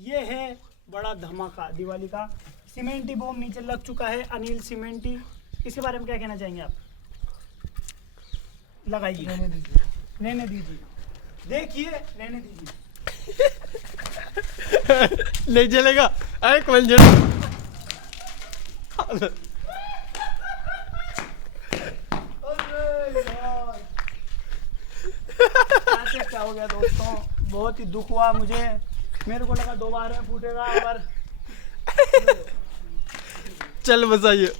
ये है बड़ा धमाका दिवाली का। सीमेंटी बॉम्ब नीचे लग चुका है, अनिल सीमेंटी। इसके बारे में क्या कहना चाहेंगे आप? लगाइए, रहने दीजिए, देखिए, रहने दीजिए। नहीं चलेगा, अरे कौन जल ऐसे क्या हो गया दोस्तों, बहुत ही दुख हुआ मुझे। मेरे को लगा 2 बार में फूटेगा, पर चल बस आइए।